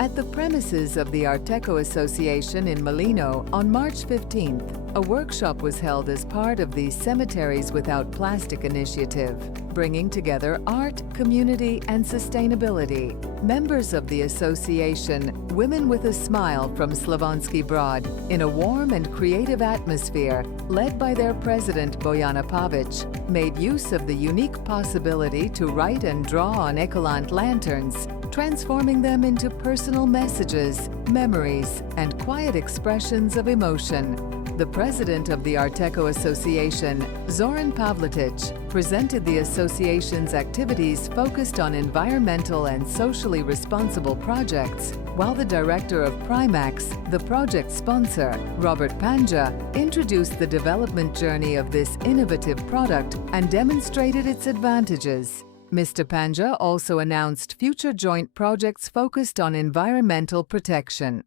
At the premises of the ARTECO Association in Malino on March 15th, a workshop was held as part of the Cemeteries Without Plastic initiative, bringing together art, community, and sustainability. Members of the association, Women with a Smile from Slavonski Brod, in a warm and creative atmosphere, led by their president Bojana Pavić, made use of the unique possibility to write and draw on Ecolant lanterns, transforming them into personal messages, memories, and quiet expressions of emotion. The president of the ARTECO Association, Zoran Pavletić, presented the association's activities focused on environmental and socially responsible projects, while the director of Primax, the project sponsor, Robert Pandža, introduced the development journey of this innovative product and demonstrated its advantages. Mr. Pandža also announced future joint projects focused on environmental protection.